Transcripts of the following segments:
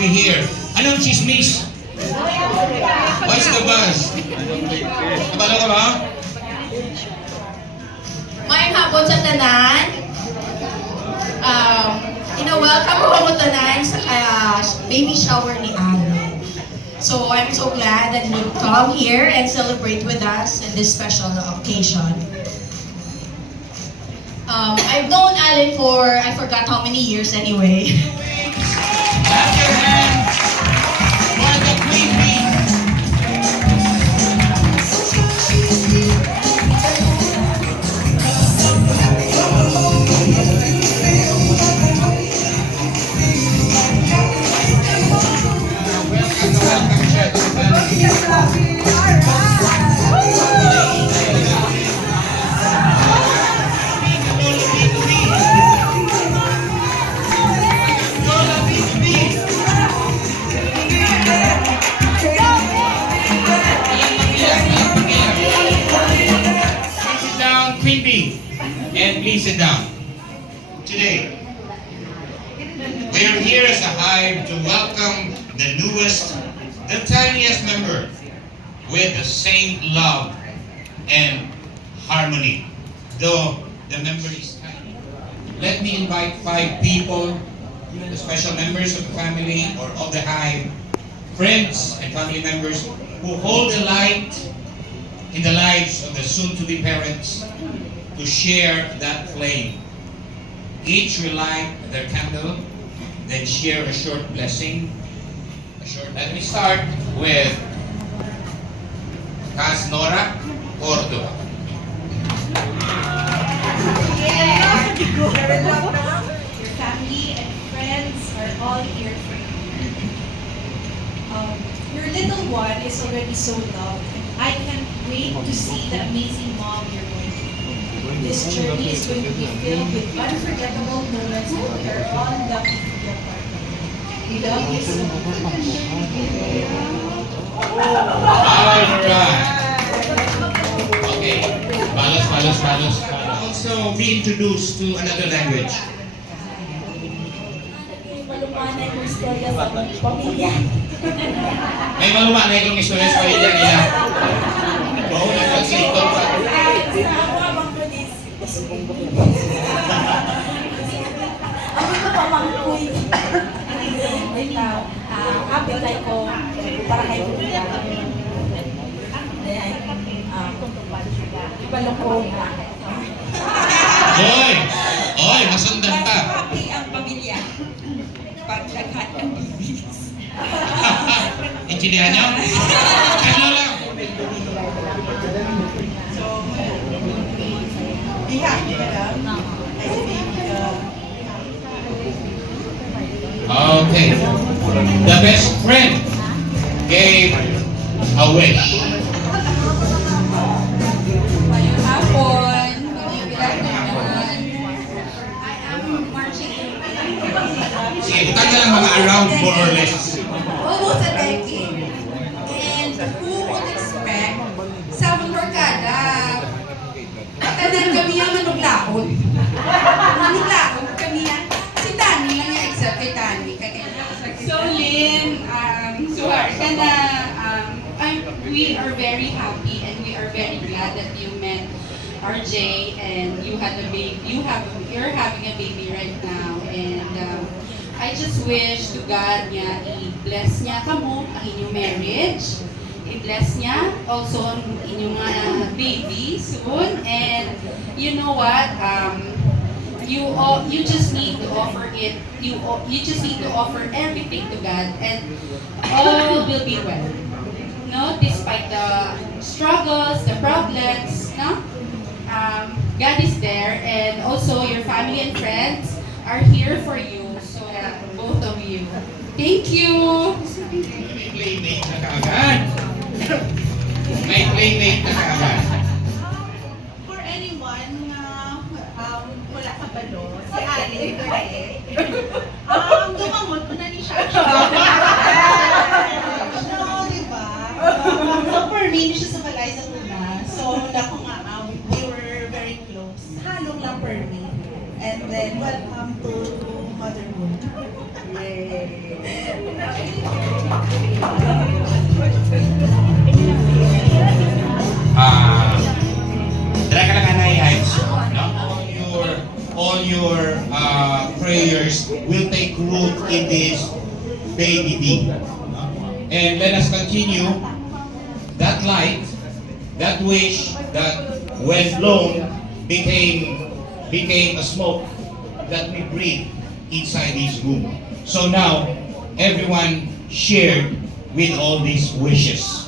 we hear? Anong chismis? What's the buzz? Kabalo ka ba? Mayang hapon sa tanan. Ina-welcome ko mo tanan sa baby shower ni Aaron. So I'm so glad that you come here and celebrate with us in this special occasion. I've known Alan for, I forgot how many years anyway. Clap your hands for the Queen Bee. Queen Bee, and please sit down. Today, we are here as a hive to welcome the newest, the tiniest member with the same love and harmony. Though the member is tiny. Let me invite 5 people, the special members of the family or of the hive, friends and family members who hold the light in the lives of the soon-to-be parents to share that flame. Each will light their candle, then share a short blessing. Let me start with Cas Nora Cordova. Yeah. Your family and friends are all here for you. Your little one is already so loved, and I can't wait to see the amazing mom you're going to be. This journey is going to be filled with unforgettable moments that we are all lucky to be a part of. We love you so much. Alright. Okay. Balos. Also be introduced to another language. Malumanay kong istorya sa pamilya. May malumanay kong istorya sa pamilya nila. Oo, nag-translator pa. Ako ito pamangkoy. Wait lang. Apply ko para kay Buddha. Ibalokong na. Oy, masundan ka. Happy ang pamilya. Paglagat ng bibis. Intindihan niyo? Ano lang? So, be happy ka lang. Okay. The best friend gave a wish. Ngayong hapon, binibilang naman. I am marching in. Sige, bukan ka lang mga around more or less. Almost a decade. And who would expect sa barkada? Tanan kami ang manuglakon. Manuglakon kami yan. Si Tani lang yung except kay Tani. So Lynn, Suhar ka na, we are very happy and we are very glad that you met RJ and you had a baby. You're having a baby right now, and I just wish to God niya i-bless niya kamo ang inyong marriage. I-bless niya also ang inyong baby soon, and you know what? You just need to offer it. You just need to offer everything to God, and all will be well. No, despite the struggles, the problems, no, God is there, and also your family and friends are here for you. So both of you, thank you. May playmate na kaagad. May playmate na kaagad. For anyone na wala ka balo, si Ali dumangot ko na ni siya. No, diba? So for me, hindi siya sa balay sa tuna. So naku nga, we were very close. Halong lang for me. And then, welcome to motherhood. Yay! put in this baby B. And let us continue that light, that wish that when blown became a smoke that we breathe inside this room. So now everyone shared with all these wishes.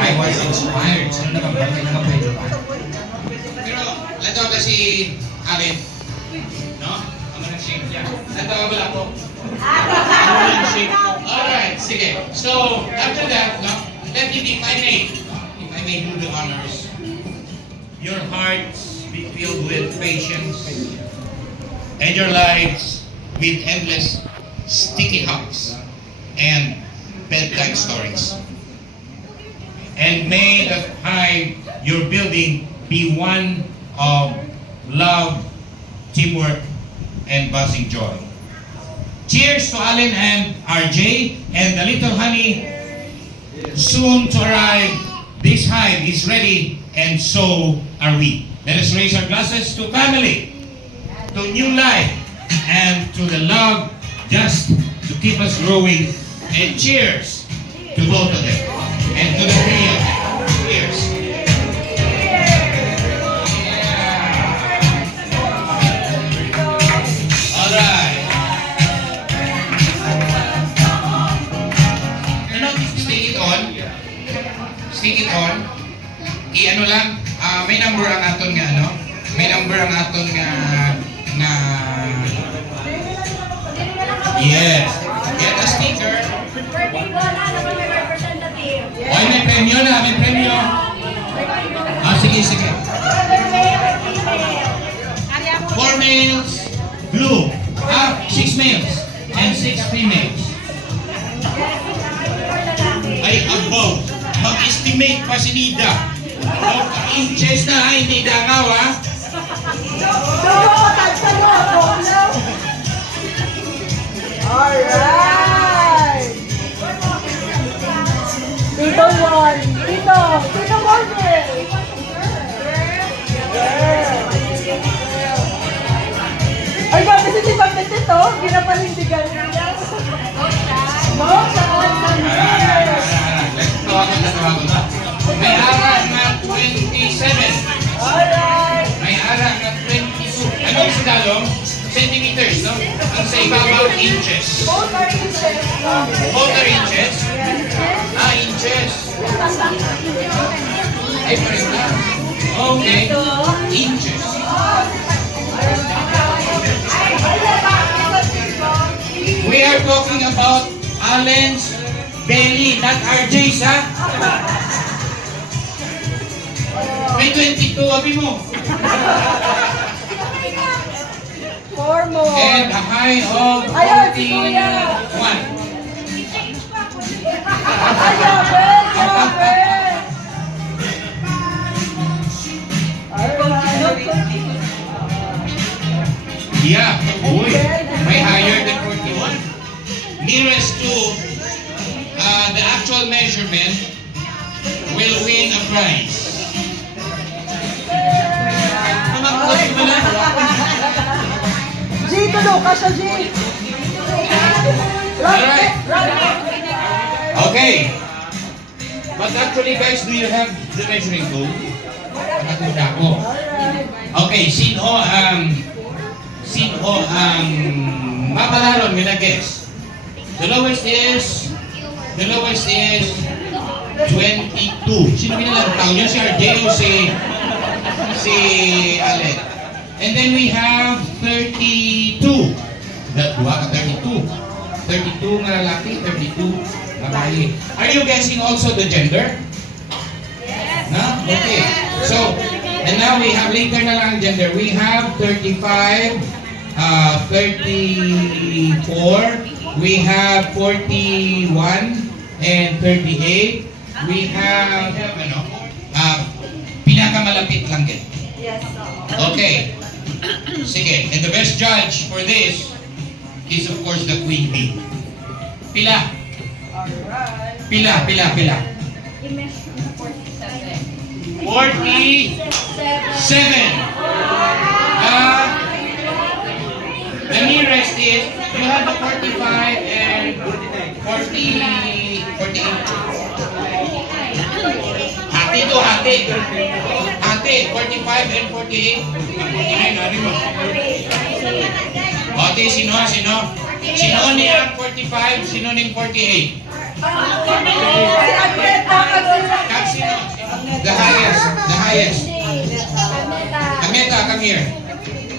I was inspired. Sino naman ba? Kailangan pwede pa. Pero, lantaw ka si Alin. No? Ang mga shake niya. Lantaw ka wala po. Alright, sige. So, after that, no, let me, if I may do the honors, your hearts be filled with patience and your lives with endless sticky hugs and bedtime stories. And may the hive you're building be one of love, teamwork, and buzzing joy. Cheers to Allen and RJ and the little honey soon to arrive. This hive is ready and so are we. Let us raise our glasses to family, to new life, and to the love just to keep us growing. And cheers to both of them and to the three of them. Cheers. All right. Stick it on. Stick it on. I-ano lang, may number ang aton nga, ano? May number ang aton nga na yes. Get a sticker. Ay, may premyo na, may premyo. Sige, sige. 4 males, blue. 6 males and 6 females. Ay, above. Mag-estimate pa si Nida. Inches na, hindi dangaw, ha? Alright! Tito Juan! Tito Morgan! Ay, grabe si Tito Petit, oh! Ginapalindigan niya. May arang na 27. Alright! May arang na 22. Ano yung dalong? Centimeters, no? Ang sa ibabaw, inches. Both are inches. Both are inches? Inches. Ay, pares na. Okay. Inches. We are talking about Allen's belly, not RJ's, ha? May 22, abi mo. Four more. And a high of 41. Ay, grabe! Yeah, uy, may higher than 41. Nearest to the actual measurement will win a prize. G, tulo ka siya, G! Alright. Okay. But actually guys, do you have the measuring tool? Nakatuda ko. Okay, sino ang mapalaron with a guess? The lowest is 22. Sino pinalaro taon niya? Si RJ o si Allen? And then we have 32. That duha ka 32. 32 nga lalaki, 32 babae. Are you guessing also the gender? Yes. No? Okay. So, and now we have later na lang ang gender. We have 35, 34, we have 41, and 38. We have, pinakamalapit lang din. Yes, Okay. Sige, and the best judge for this is of course the Queen Bee. Pila? Pila? I-mesh na 47. 47. The nearest is, you have the 45 and 48. Hati to, hati. Hati, 45 and 48. 49, ano mo? Ate, sino? Sino ni ang 45, sino ni 48? Kag sino? The highest. Ameta, come here.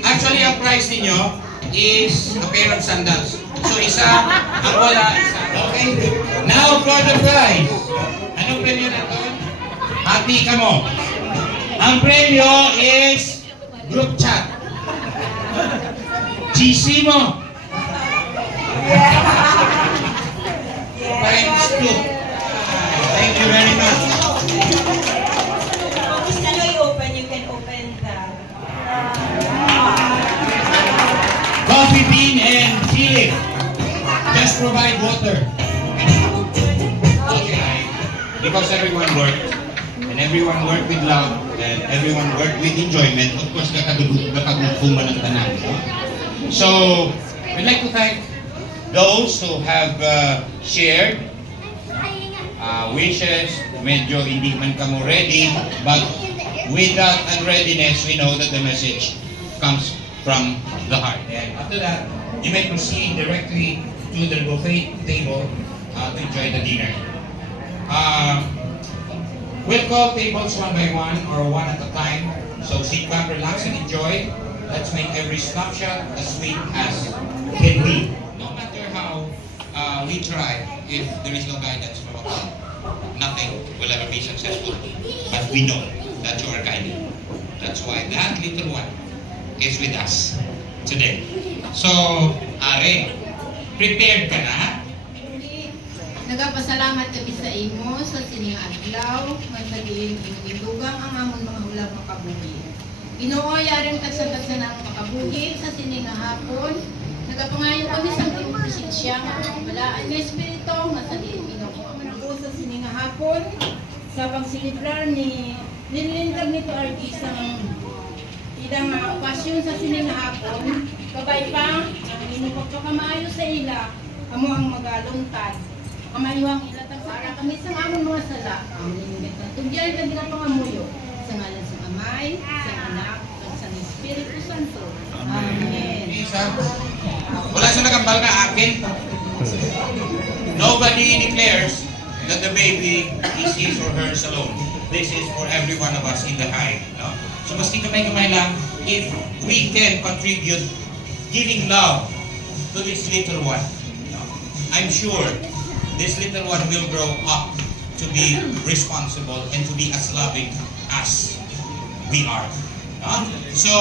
Actually, ang price ninyo is a pair of sandals. So, isa, ang wala, isa. Okay? Now, for the prize. Anong premyo na to? Hati ka mo. Ang premyo is group chat. GC mo. Times 2. Thank you very much. You can open the... Coffee bean and chili. Just provide water. Okay. Because everyone worked, and everyone worked with love, and everyone worked with enjoyment, of course, nakagugpuman ng tanan. No? So, we'd like to thank those who have shared wishes. Medyo hindi man kamo ready, but with that unreadiness, we know that the message comes from the heart. And after that, you may proceed directly to the buffet table to enjoy the dinner. We'll call tables one by one or one at a time. So sit back, relax, and enjoy. Let's make every snapshot as sweet as can be. No matter how we try, if there is no guidance from above, nothing will ever be successful. But we know that you are guided. That's why that little one is with us today. So, Are, prepared ka na? Nagapasalamat kami sa imo sa sining adlaw, magpadiin indugang ang amon mga hulang makabuhi. Ginoo yaring tagsa-tagsa ng makabuhi sa sining hapon. Nagapangayon kami sa imong presensya nga balaan nga espiritu nga sa diin Ginoo. Amo na ko sa sining hapon sa pagsilibrar ni nilintag nito artista ng idang okasyon sa sining hapon. Kabay pa ang imong pagkakamaayo sa ila, amo ang magalungtad. Kamayuang ilatag para kami sa among mga sala. Ang nilingit na tugyan ka nila pangamuyo. Sa ngalan sa Amay, sa Anak, at sa Espiritu Santo. Amen. Isa. Wala siya nagambal na akin. Nobody declares that the baby is his or hers alone. This is for every one of us in the hive. No? So maski kamay-kamay lang, if we can contribute giving love to this little one, no? I'm sure this little one will grow up to be responsible and to be as loving as we are. No? So,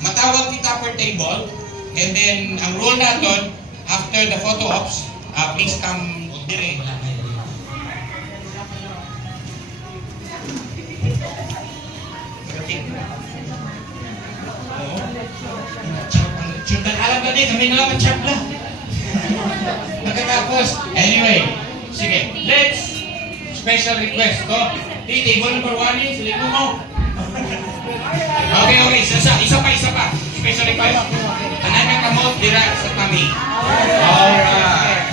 matawag kita per table, and then ang rule natin, after the photo ops, please come dire. Chutan alam ka din, kami na lang ang chap na. Nakatapos. Anyway, sige, let's special request ko. Table number 1 is, silipin mo. Okay, isa pa. Special request. Tanan ka kamot dira sa kami. Alright.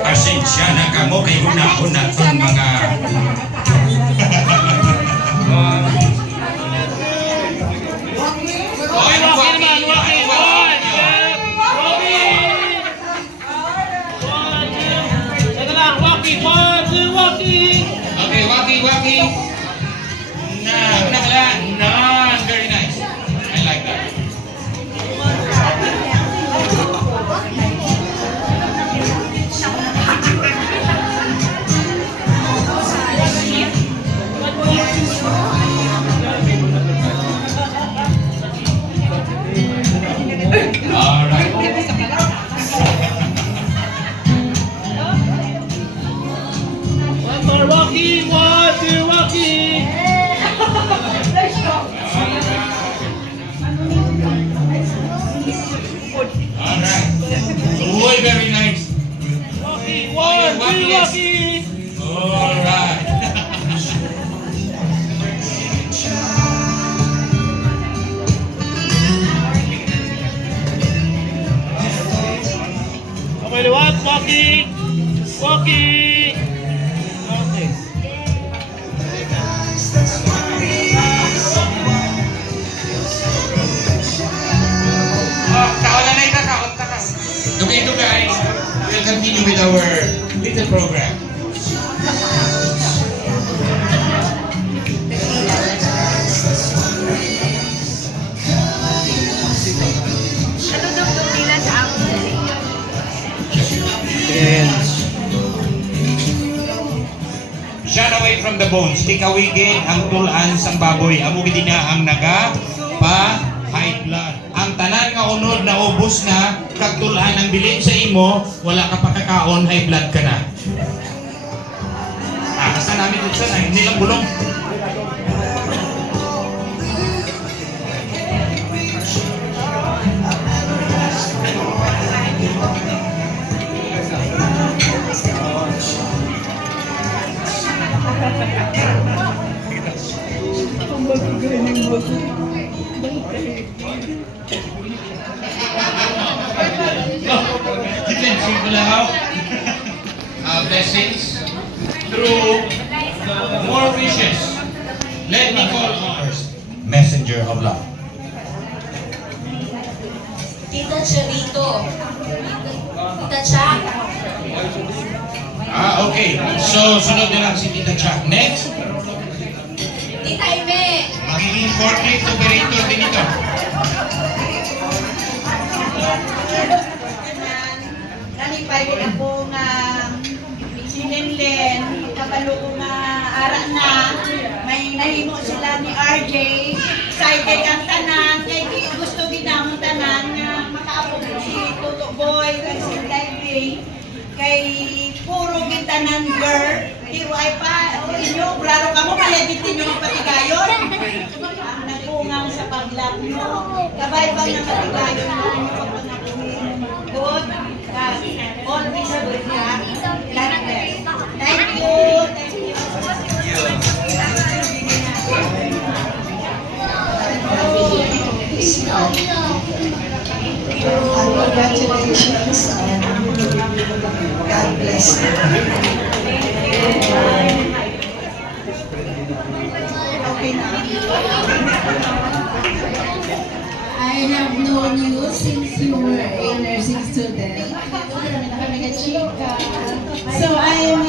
Pasensya na kamo kay una-una itong mga Okay, walkie. Very nice. I like that. Very, very nice. One, Walk two, list. Waki! Alright. Okay, liwat, Waki! Waki! Okay. Kawalan na ita, kawalan ka. Okay, so guys, we'll continue with our little program. Shut away from the bones. Tikawigin ang tulan sang baboy. Amo gid na ang naga pa high blood. Ang tanan nga unod na ubos na kag tulan ang bilin sa imo, wala ka pa kakaon, high blood ka na. Kasa namin dito sa hindi lang bulong. You can simple out blessings through more wishes. Let me call ours messenger of love. Tita Cherito. Tita Chuck. Okay. So, sunod na lang si Tita Chuck. Next, Tita Ime. magiging forklift operator din ito. Nalipay din ako nga sinenlen, kabalo ko nga ara na, may nahimo sila ni RJ, excited ang tanan, kay di gusto ginamon tanan nga makaapog si Toto Boy, kay si Diving, kay puro gitanan girl, pero ay pa, inyo, klaro ka mo, mayagit inyo ang patigayon. Ang nagungang sa paglap nyo, kabay bang ng patigayon na inyo pagpanakuhin. Good. Always good luck. God bless. Thank you. Thank you. Congratulations. God bless you. Okay na. I have known you since you were a nursing student. So I am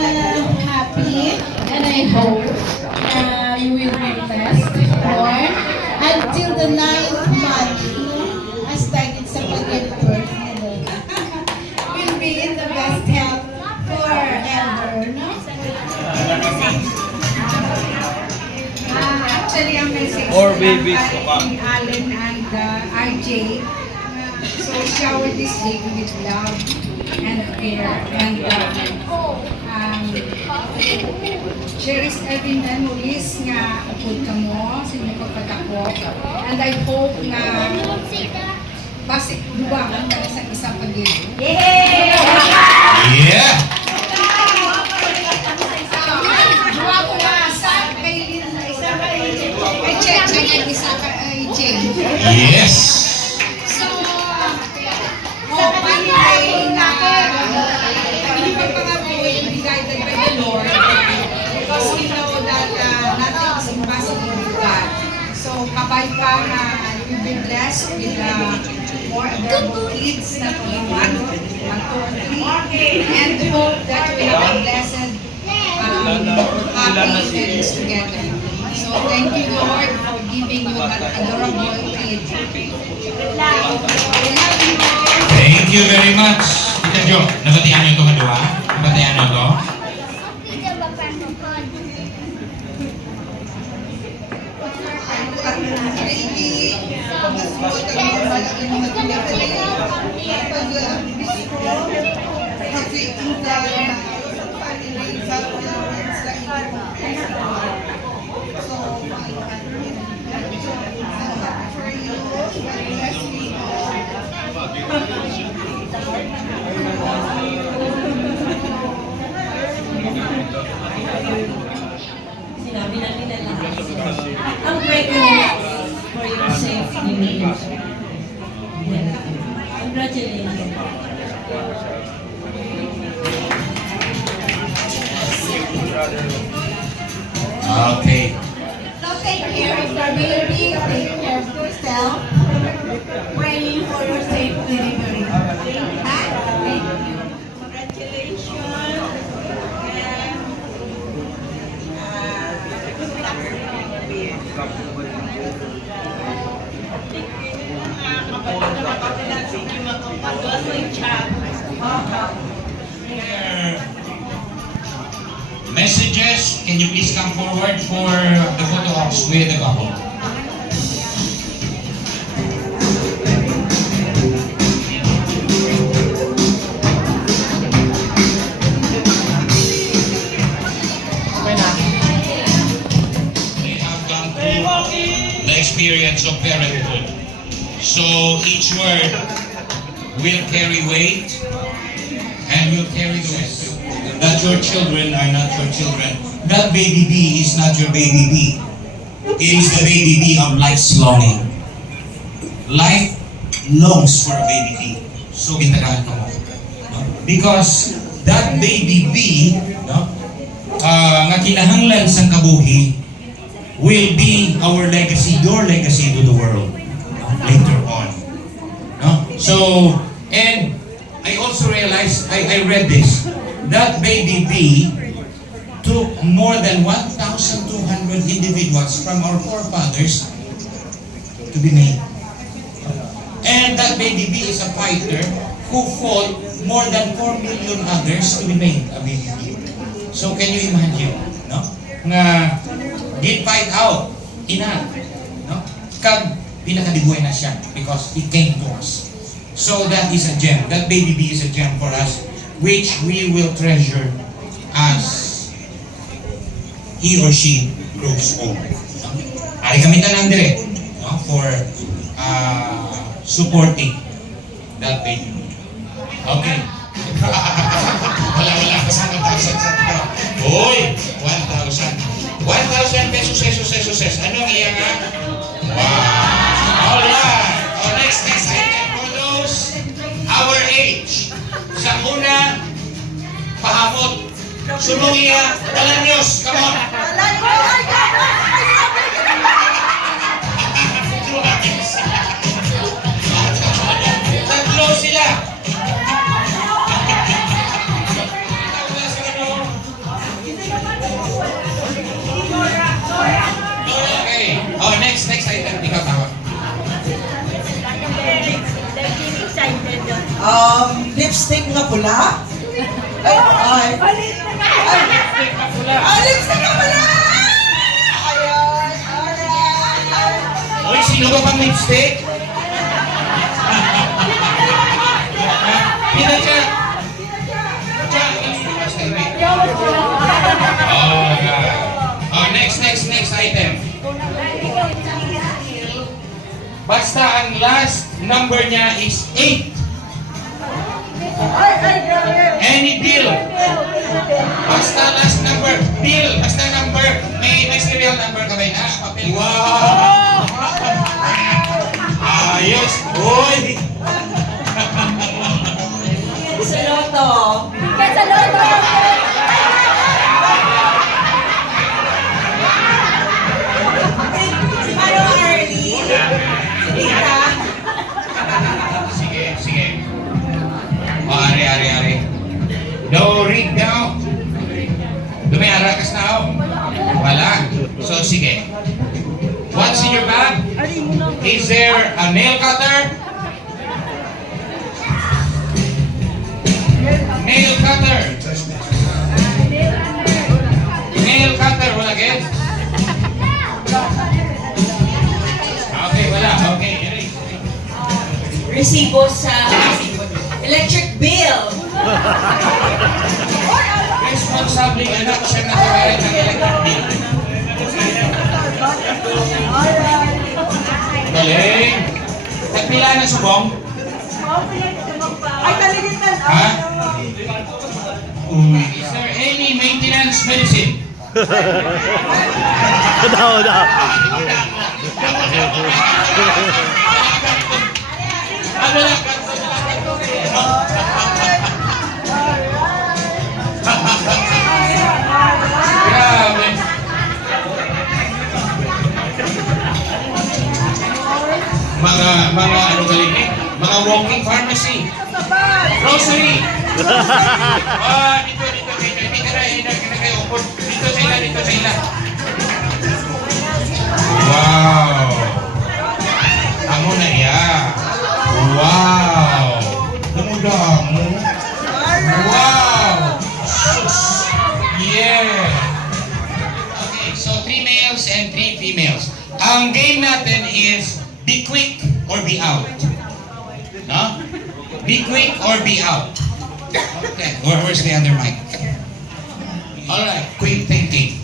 happy and I hope you will be blessed more until the 9th month. Hashtag it's a pag-give birth. Will be in the best health forever. No? Actually, ang message More ko babies lang to kay come. Allen and RJ. So, shower this day with love and care and cherish every memories nga upod ka mo sa inyong pagkatako. And I hope na basik duwangan ka sa isa pag-ibig. Yeah! Duwa ko nga sa kay isa kay Cheche at isa kay Jane. Yes! So, hopefully na hindi pa pangabuhi and be guided by the Lord because we know that nothing is impossible with God. So, kabay pa na we be blessed with more adorable kids, not only one, but two or three, and hope that we have a blessed, happy weddings together. So, thank you, Lord, for giving you that adorable kid. Thank you very much. Tita Jo, nabatihan niyo ito kadua? Nabatihan niyo ito? years. Congratulations. Okay. So take care of your baby, take care of yourself, praying for your safe delivery. Thank you. Congratulations. Messages, can you please come forward for the photo ops with the couple? They have gone through the experience of parenthood. So each word will carry weight and will carry the rest. That your children are not your children. That baby B is not your baby B. It is the baby B of life's longing. Life longs for a baby B. So gitagaan ka mo. No? Because that baby B, no, nga kinahanglan sa kabuhi, will be our legacy, your legacy to the world, no, later on. No? So, and I also realized, I read this, that baby B took more than 1,200 individuals from our forefathers to be made. And that baby B is a fighter who fought more than 4 million others to be made a baby B. So can you imagine, no? Nga did fight out, ina, no? Kag pinakadibuhay na siya because it came to us. So that is a gem. That baby B is a gem for us, which we will treasure as he or she grows old. No? Ari kami tanang dire, no? For supporting that baby. Okay. wala kasi 1,000 sa ito. Hoy! 1,000. 1,000 pesos. Ano ang iya nga? Wow! Alright! Oh, next item for those our age. Sa una, pahamot. Sumuliya, Dalanyos, come on! Tatlo sila! Okay. Oh, next item. Ikaw tawa. Lipstick na pula? Ay. Lipstick na pula. Lipstick na pula! Ayun. Alright. Uy, sino ba pang lipstick? Pina siya. Oh, God. Oh, next item. Basta ang last number niya is 8. Any bill. Basta last number. Bill. Basta number. May serial number ka ba yun? Papel. Wow! Ayos. Uy! Sa loto. Si Maro Arlie. Lita. Sige. O, ari. No, read now. Dumayarakas na ako. Wala. So, sige. What's in your bag? Is there a nail cutter? Nail cutter. Nail cutter, wala guys? Okay, wala. Okay, Eric. Resibo sa electric bill. Responsable anak siya na tawarin ng electric bill. Galing. Nagpila na subong? Ay, kaligitan. Ha? Is there any maintenance medicine? Daw. Ano lang, kanto na lang, kanto. Grabe. Mga ano galing eh? Mga walking pharmacy. Grocery. Dito. Hindi ka kayo upod. Dito sa ila. Wow. Amo na iya. Wow. Damo. Wow. Yeah. Okay, so 3 males and 3 females. Ang game natin is be quick or be out. No? Be quick or be out. Okay, where's the other mic? Alright, quick thinking.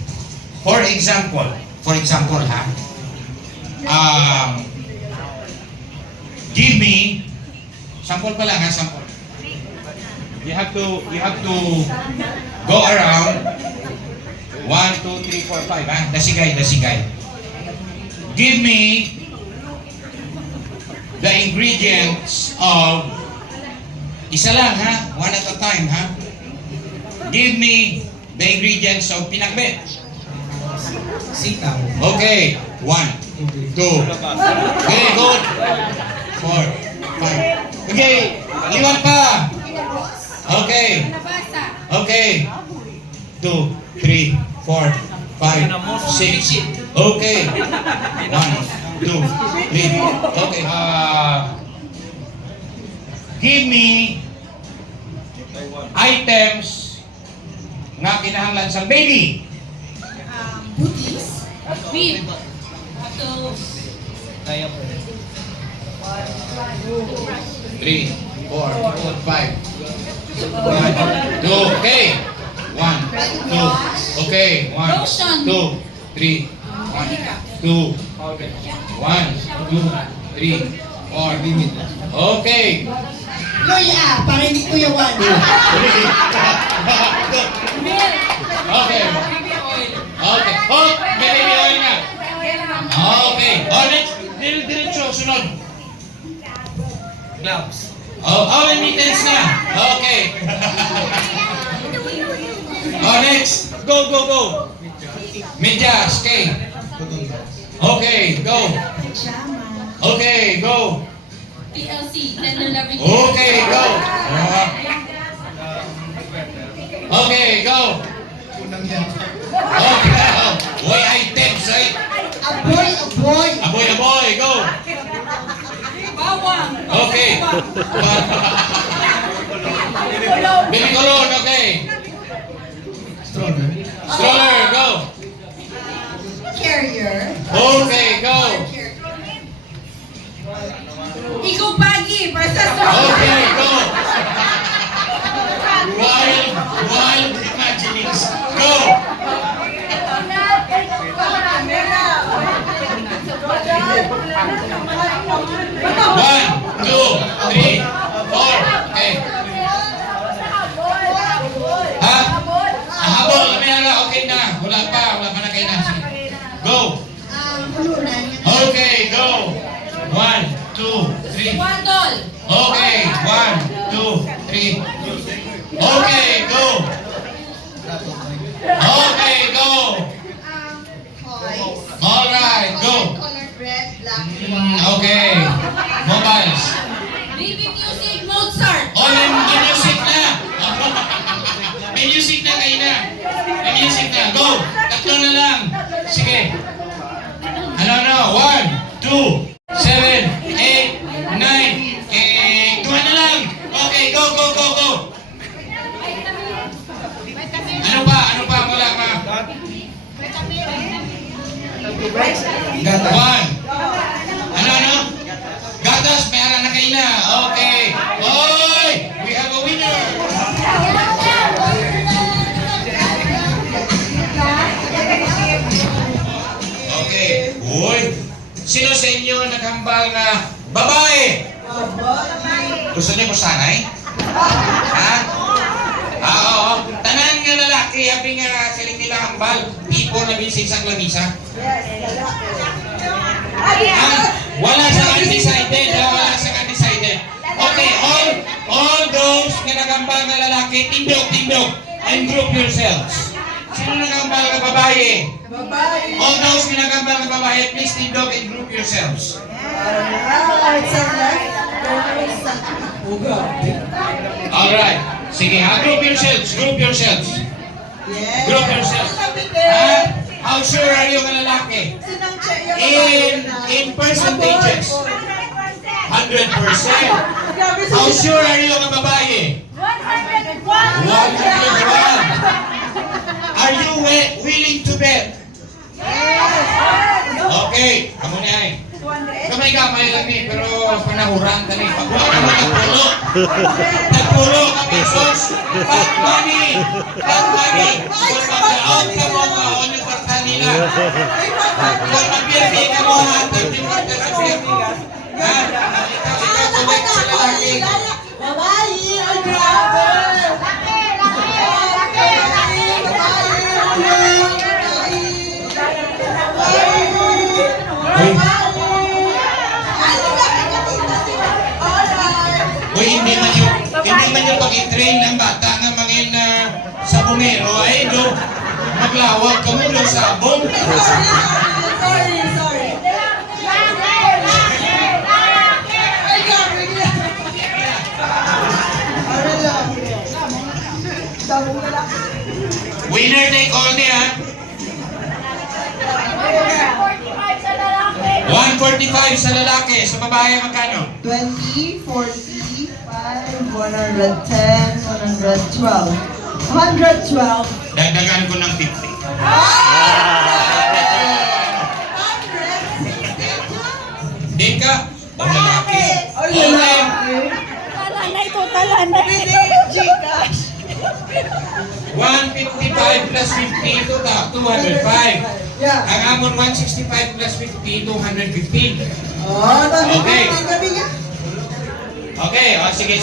For example, ha? Give me, sample pa lang ha, sample. You have to go around 1, 2, 3, 4, 5 ha? Dasigay. Give me the ingredients of, isa lang ha, one at a time ha. Give me the ingredients of pinakbet. Sitaw. Okay, 1, 2, okay, good. 4, 5. Okay, liwan pa. Okay. Okay. 2, 3, 4, 5, 6. Okay. 1, 2, 3. Okay. Give me items nga kinahanglan sa baby. Booties. Beef. So, 3, 4, 5. 1, 2, okay. 1, 2, okay. 1, Lotion. 2, 3, 1, 2, 1, 2, 3, 4. Okay. Loya, para hindi ko yawan. Okay. Okay. Oh, may baby oil na. Okay. Oh, next. Diretso, sunod. Gloves. Oh, may mittens na. Okay. Oh, next. Go. Medyas, okay. Okay, go. Okay, go. PLC. Tender loving. Okay, go. Okay, go. Okay. Boy items, right? Aboy, go. Bawang. Okay. Baby cologne, okay. Stroller, go. Carrier. Okay, go. Ikaw pagi. Basta sa. Okay, go. Wild imaginings. Go. 1, 2, 3, 4. Okay. Ha? Habol, kamera, okay na. Wala pa na kayo na. Sige. Go. Okay, go. 1, 2, 3. Wandol. Okay, 1, 2, 3. Okay, go. Okay, go. All right, go. Colored red, black, Okay. Mobiles. Baby music. Mozart. Oh, may music na. May music na kayo na. May music na. Go. Tatlo na lang. Sige. Ano? 1, 2, 7, 8, 9. Dua na lang. Okay, go. Ano pa? Wala pa. Gata. 1. Ano? Gatas, may ara na kayo na. Okay. Oy! We have a winner! Okay. Uy! Sino sa inyo naghambal na babae? Gusto niyo po sanay? Ha? Oo. Tanan nga lalaki, abi nga siling nila hambal, tipo na bisin sa lamisa. Wala sa undecided, wala sa undecided. Okay, all those nga nagambal nga lalaki, tindog, and group yourselves. Sino nagambal nga babae? All those nga nagambal nga babae, please tindog and group yourselves. Alright. Sige, group yourselves. Group yourselves. How sure are you nga lalaki? In percentages. 100%. How sure are you nga babae? 101. Are you willing to bet? Okay, amo na ay. Kamay-kamay lang ni, pero panahurang tani. Pagwa ka magpulo. Nagpulo kami, sos. Bag money. Kung mag-out ka mo, maon yung kwarta nila. Kung mag-birthday ka mo, hatag yung kwarta sa birthday. Ha? Ikaw tuwag sa lalaki. Uy, hindi man yung pag-train ng bata nga mangin sa bumero ay do maglawag ka mo doon sa abong. Winner take all niya. 145 sa lalaki. Sa babae magkano? 20, 40, 5, 110, 112. 112. Dagdagan ko ng 50. Din ka? O lalaki? Ay, Okay. lalaki. Gcash. 155 plus 50 ito ta, 205. Yeah. Ang amon 165 plus 50, 215. Okay. Okay, sige.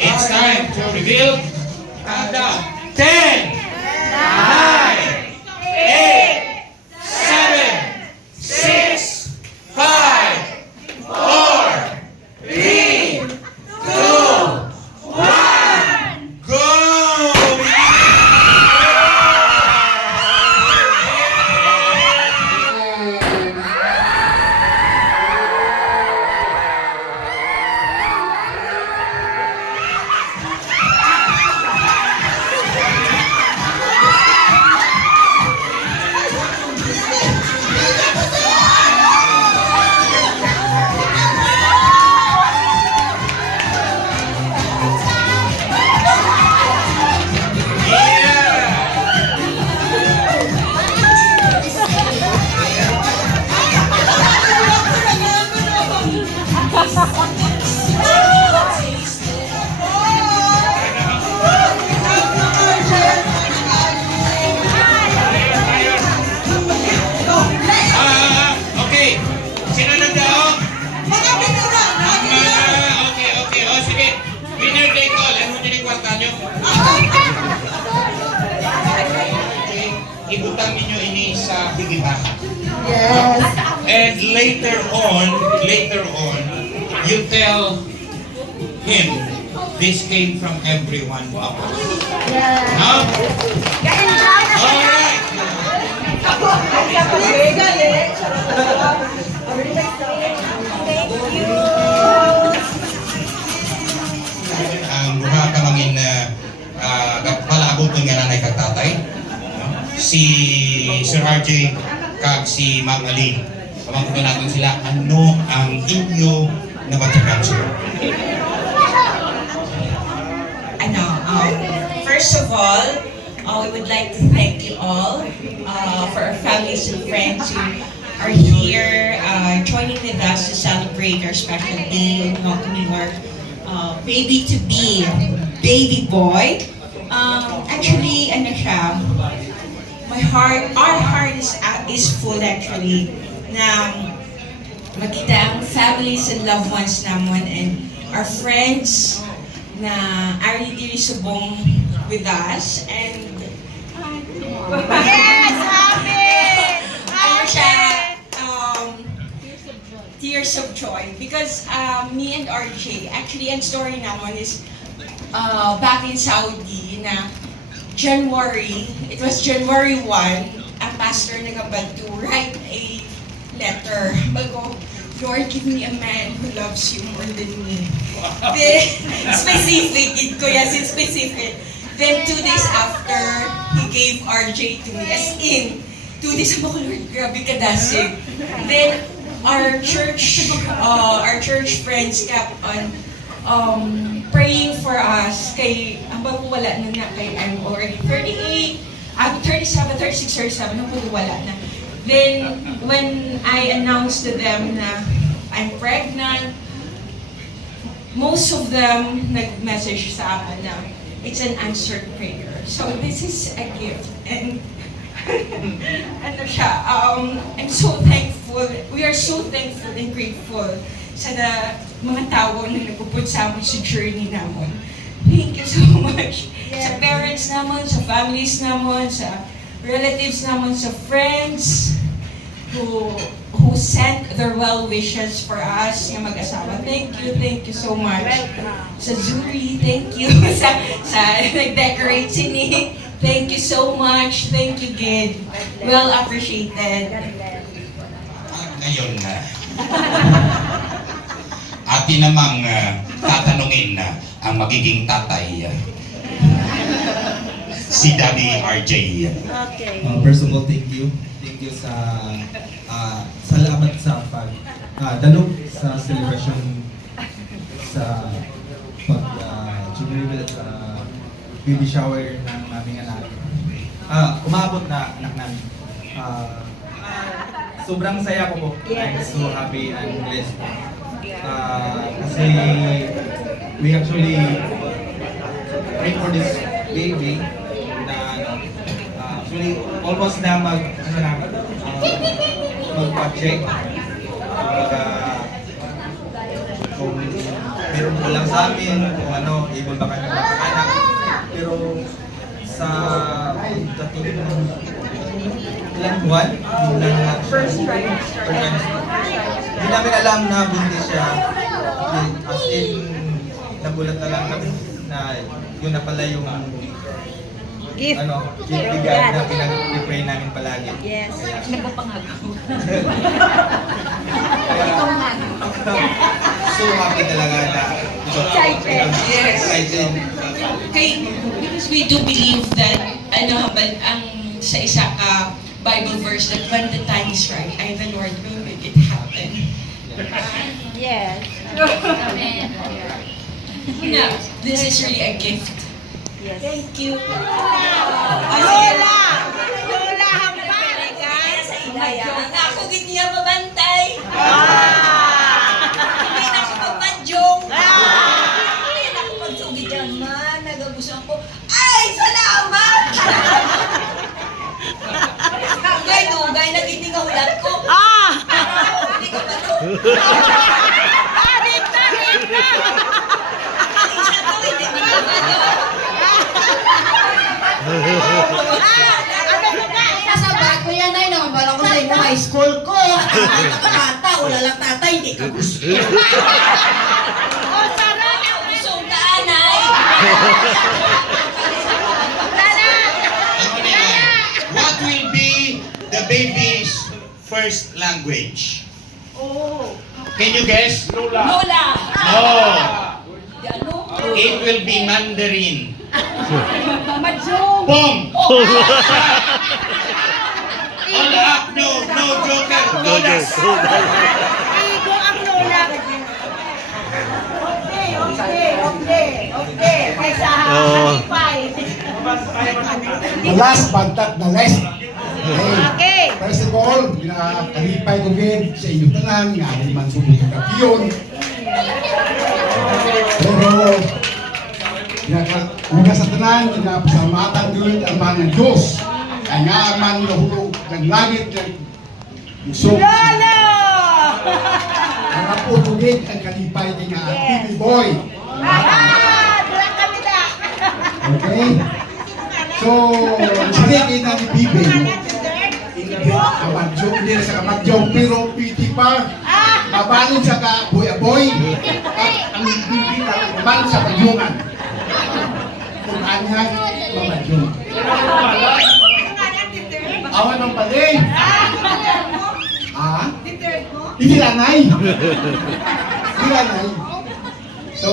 It's time to reveal. Countdown. 10, 9, 8, 7, 6, 5, 4, 3, 2, 1, go! Okay. Sino nagdaong? Okay. O, sige. Winner take all. Ano din yung kwarta nyo? Okay. Ibutang ninyo ini sa bigibahan. Yes. And later on, you tell him this came from everyone of us. No? Alright. Ang buha ka mangin palabot ng nanay kag tatay. Si Sir RJ kag si Ma'am Aline. Pamangkutan natin sila, ano ang inyo na matakansyo? First of all, we would like to thank you all for our families and friends who are here joining with us to celebrate our special day and welcoming our baby-to-be baby boy. Actually, ano siya, our heart is full actually na makita ang families and loved ones naman and our friends na ari diri subong with us and Yes, happy! ano siya, tears of joy because me and RJ, actually ang story naman is back in Saudi na January, it was January 1, ang pastor nagabad to write a letter. Bago, Lord, give me a man who loves you more than me. Then, specific, ko yan, specific. Then 2 days after, he gave RJ to me. As in, 2 days ako, Lord, grabe ka dasig. Then, our church friends kept on praying for us. Kay, ang bago wala na na, kay I'm already 38, I'm 37, 36, 37, ang bago wala na. Then, when I announced to them na I'm pregnant, most of them nag-message sa akin na it's an answered prayer. So this is a gift. And ano siya, I'm so thankful. We are so thankful and grateful sa mga tao na nagpuput sa amin sa journey namin. Thank you so much. Sa parents naman, sa families naman, sa relatives naman, sa friends who sent their well wishes for us, yung mag-asawa. Thank you so much. Sa Zuri, thank you. sa nag-decorate si Nick, thank you so much. Thank you, Gid. Well appreciated. Ngayon na. Atin namang tatanungin na ang magiging tatay. Si Daddy RJ. Okay. First of all, thank you. Thank you sa salamat sa dalog sa celebration sa pag baby shower ng aming anak. Umabot na anak namin. Sobrang saya ko po. I'm so happy and blessed. Kasi we actually prayed for this baby na actually almost na magpa-check. Kung meron ko lang sa amin, kung ano, able ba kami mag-anak. Pero sa dating ilang buwan, first trimester. Hindi namin alam na buntis siya. As in, nagulat na lang kami na yun na pala yung gift bigay na pinag-pray namin palagi. Yes. So happy talaga na excited. Because we do believe that ang sa isa ka Bible verse that when the time is right, I the Lord will make it happen. Yes. Yeah, this is really a gift. Yes. Thank you. Lola! Lola, hambay ka sa ilaya. Ako ganyan mabantay. Hindi na ako magmadyong. Hindi na ako magsugid yan man. Nagagustuhan ko. Ay, salamat! Dugay, naging hulat ko. Hindi ko ba ito? Rita! Isa to, hindi ko ba ito? Ano ko nga? Nasa bag ko yan ay nakabala ko sa inyo high school ko. Bata, wala lang tatay, hindi ka gusto. Oh, sarap! Busog ka, anay. What will be the baby's first language? Can you guess? Lola. No. It will be Mandarin. Madyong! Boom! All up, no joker, dollars. Igo ang lola. Okay. Kaysa halipay. The last but not the least. Okay. First of all, kalipay ko din sa inyong tanan, nga aning man subok ang kapiyon. Pero, una sa tanan, pinapasalamatan din ang mga Diyos. Kaya nga man nahulog ng langit ng musok. Lolo! Ang po ko din ang kalipay din nga ang TV boy. Dala kami na. Okay? So, sige, kita ni Bibi. Kamadyo, hindi na sa kamadyo, pero piti pa. Mabalon sa kaboy-aboy. At ang Bibi na mabalon sa kadyungan. Kung anyag, mamadyo. Awan ng pali. Ah? Hindi lanay. Hindi lanay. So,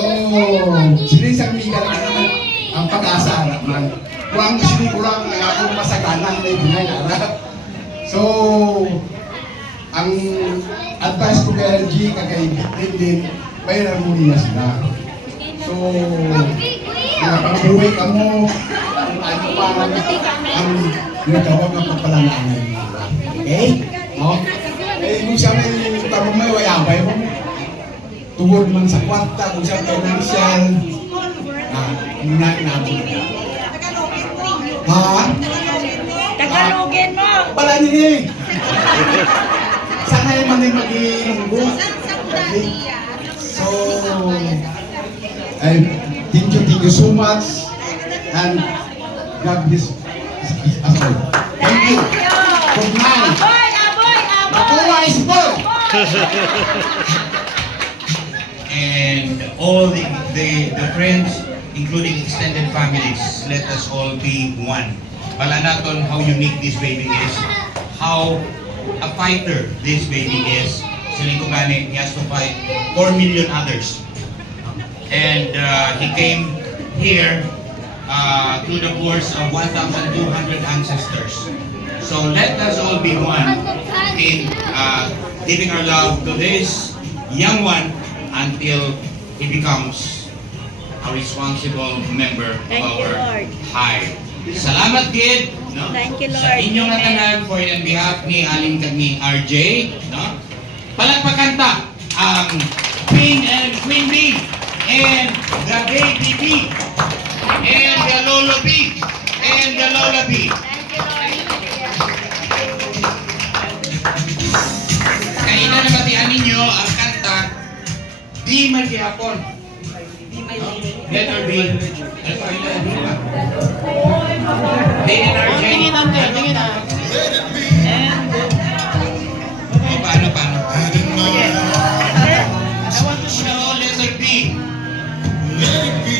sinisang migal ka naman ang pag-asa naman. Kung sinikurang akong masaganang na ibinay na. So, ang advice ko kay LG, kagay din, bayaran mo niya sila. So, pag-uwi ka mo, kung ano pa ang ginagawa ng pagpalanganan. Okay? No? Eh, kung siya may tarong may wayabay mo, tungod man sa kwarta, kung siya financial, inabot. Ha? Tagalogin mo! Wala niya eh. Sana yung manay mag-iinunggo. So, thank you so much. And God bless us all. Thank you. Good night. Makuha is full. And all the friends, including extended families, let us all be one. Pala naton how unique this baby is, how a fighter this baby is. Siling ko gani, he has to fight 4 million others. And he came here through the force of 1,200 ancestors. So let us all be one in giving our love to this young one until he becomes a responsible member of our hive. Salamat, kid. No? Thank you, Lord. Sa inyong tanan for on behalf ni Aling kami RJ, no? Palagpakan ta ang Queen and Queen Bee and the Baby Bee and the Lolo Bee and the Lola Bee. Kaina na batian ninyo ang kanta Di Man Gihapon. Letter B. Ano pa yun? DNRJ. Tingin ang tingin na. Paano? No, letter B.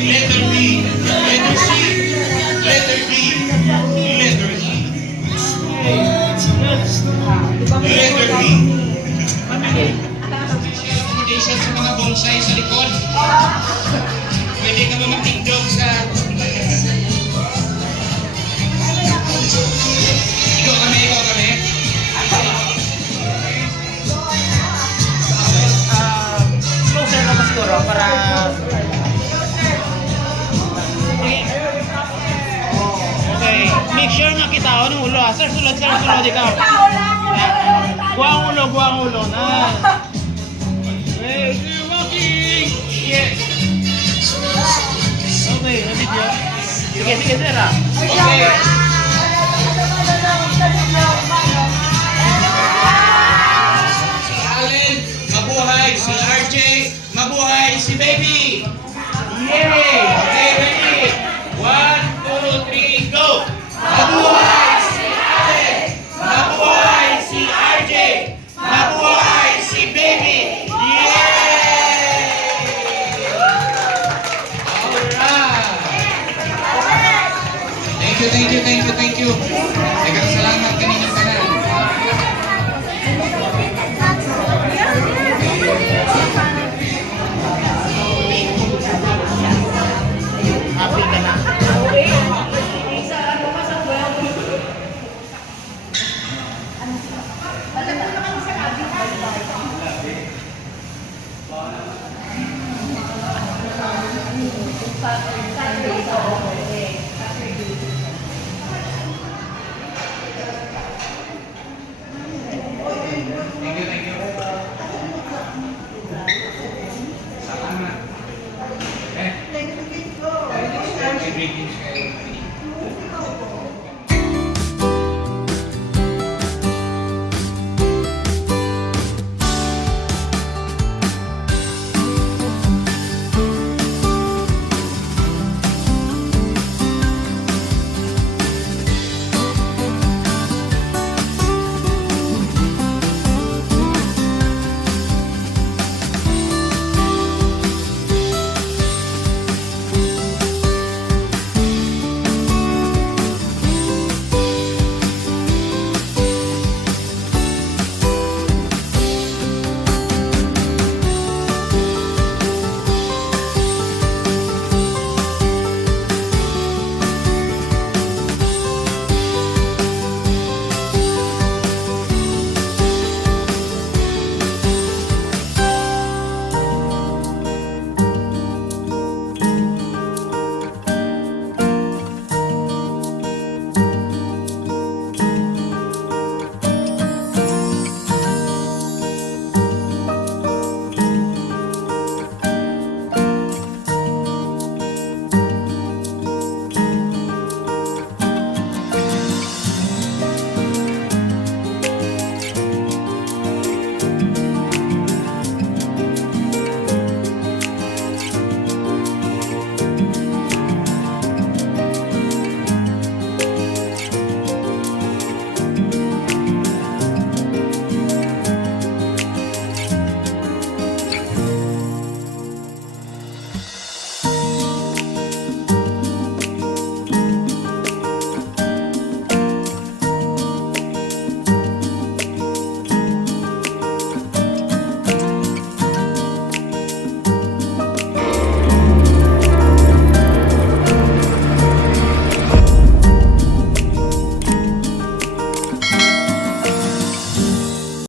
Letter B. Letter C. Letter D. Letter E. Letter B. Accommodation sa mga bonsai sa likod. Pwede ka ba mag-tiktok sa... Ikaw kami. Closer na ba siguro para... Okay, make sure nga kita ako ng ulo. Sir, sulod ikaw. Guwang ulo. Na. Hey, walking! Yes! Okay, video. Sige, sir ah. Okay. Si Allen, mabuhay. Si RJ, mabuhay.